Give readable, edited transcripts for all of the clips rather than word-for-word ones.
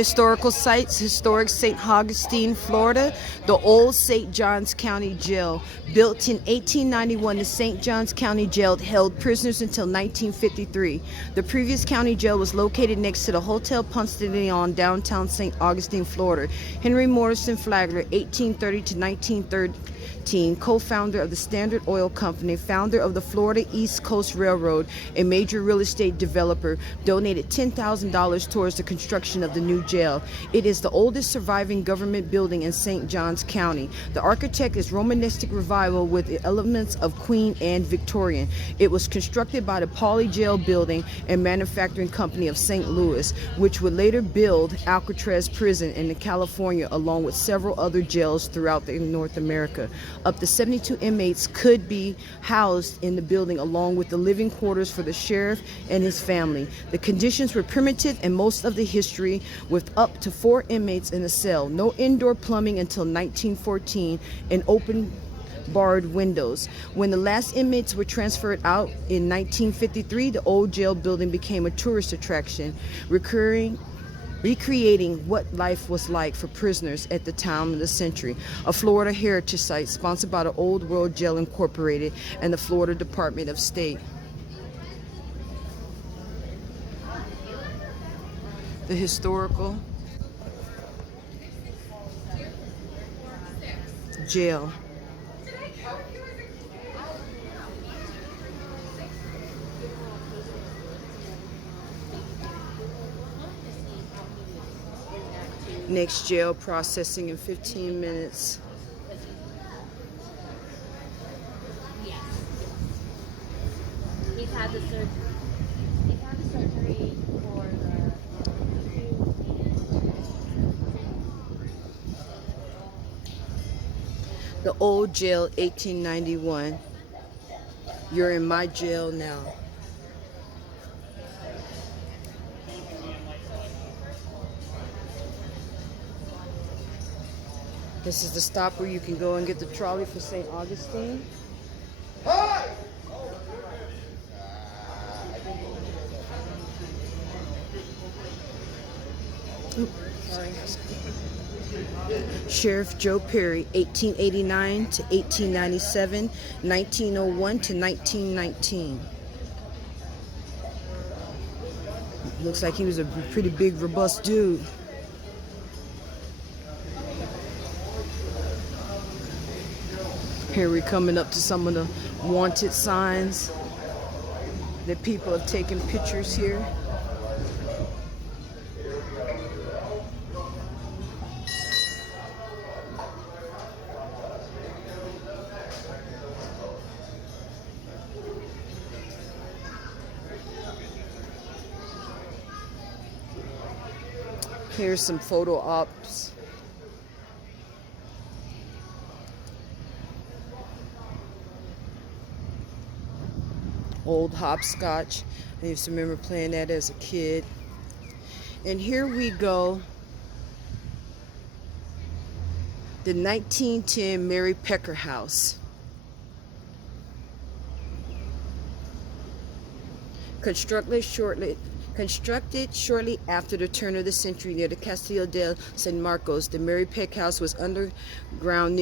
historical sites: historic St. Augustine, Florida, the old St. Johns County Jail. Built in 1891, the St. Johns County Jail held prisoners until 1953. The previous county jail was located next to the Hotel Ponce de Leon, downtown St. Augustine, Florida. Henry Morrison Flagler, 1830 to 1913, co-founder of the Standard Oil Company, founder of the Florida East Coast Railroad, a major real estate developer, donated $10,000 towards the construction of the new jail. It is the oldest surviving government building in St. Johns County. The architect is Romanesque revival with elements of Queen and Victorian. It was constructed by the Pauley Jail Building and Manufacturing Company of St. Louis, which would later build Alcatraz Prison in California, along with several other jails throughout North America. Up to 72 inmates could be housed in the building, along with the living quarters for the sheriff and his family. The conditions were primitive and most of the history, with up to 4 inmates in a cell. No indoor plumbing until 1914, and open barred windows. When the last inmates were transferred out in 1953, the old jail building became a tourist attraction, recreating what life was like for prisoners at the time of the century. A Florida heritage site sponsored by the Old World Jail Incorporated and the Florida Department of State. The historical jail. Next jail processing in 15 minutes. Yes. He's had the surgery. He's had the surgery for The old jail, 1891. You're in my jail now. This is the stop where you can go and get the trolley for St. Augustine. Sorry. Sheriff Joe Perry, 1889 to 1897, 1901 to 1919. Looks like he was a pretty big, robust dude. Here we're coming up to some of the wanted signs that people have taken pictures here. Here's some photo ops. Old hopscotch. I used to remember playing that as a kid. And here we go. The 1910 Mary Pecker House. Constructed shortly after the turn of the century near the Castillo del San Marcos, the Mary Peck House was undergrown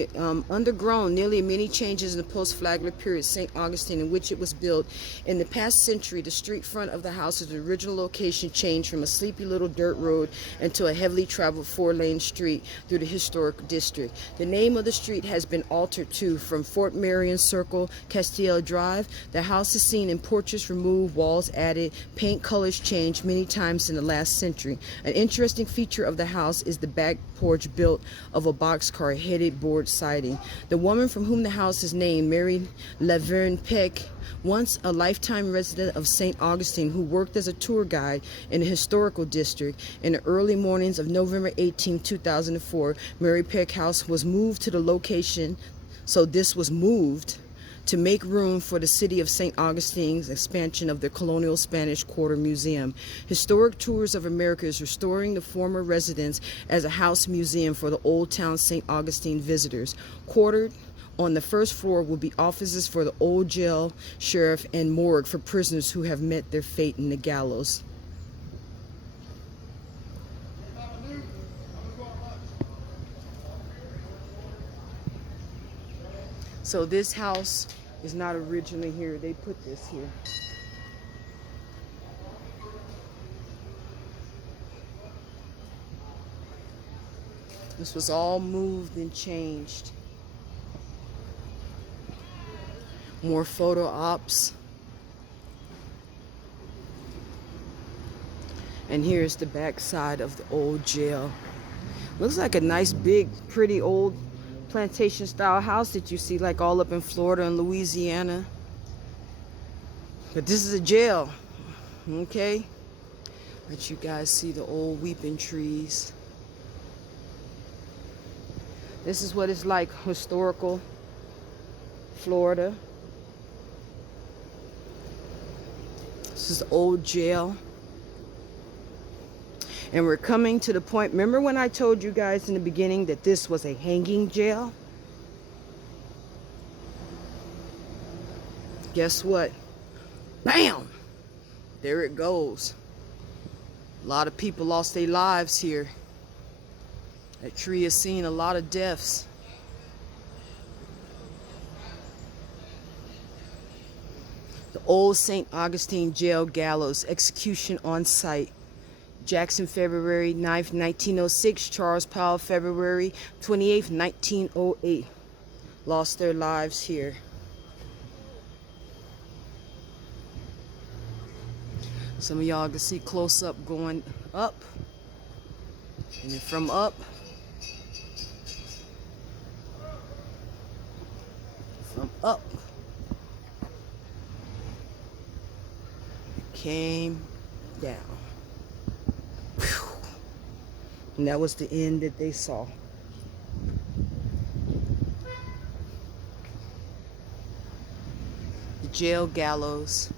nearly many changes in the post-Flagler period, St. Augustine, in which it was built. In the past century, the street front of the house's original location changed from a sleepy little dirt road into a heavily traveled 4-lane street through the historic district. The name of the street has been altered too, from Fort Marion Circle, Castillo Drive. The house is seen in porches removed, walls added, paint colors changed many times in the last century. An interesting feature of the house is the back porch built of a boxcar headed board siding. The woman from whom the house is named, Mary Laverne Peck, once a lifetime resident of St. Augustine who worked as a tour guide in the historical district. In the early mornings of November 18, 2004, Mary Peck House was moved to the location, so this was moved to make room for the city of St. Augustine's expansion of the Colonial Spanish Quarter Museum. Historic Tours of America is restoring the former residence as a house museum for the Old Town St. Augustine visitors. Quartered on the first floor will be offices for the old jail, sheriff, and morgue for prisoners who have met their fate in the gallows. So this house is not originally here. They put this here. This was all moved and changed. More photo ops. And here's the back side of the old jail. Looks like a nice, big, pretty old plantation style house that you see like all up in Florida and Louisiana. But this is a jail, okay? Let you guys see the old weeping trees. This is what it's like, historical Florida. This is the old jail. And we're coming to the point, remember when I told you guys in the beginning that this was a hanging jail? Guess what? Bam! There it goes. A lot of people lost their lives here. That tree has seen a lot of deaths. The old St. Augustine Jail gallows, execution on site. Jackson, February 9th, 1906. Charles Powell, February 28th, 1908. Lost their lives here. Some of y'all can see close up going up. And then from up, it came down. Whew. And that was the end that they saw. The jail gallows.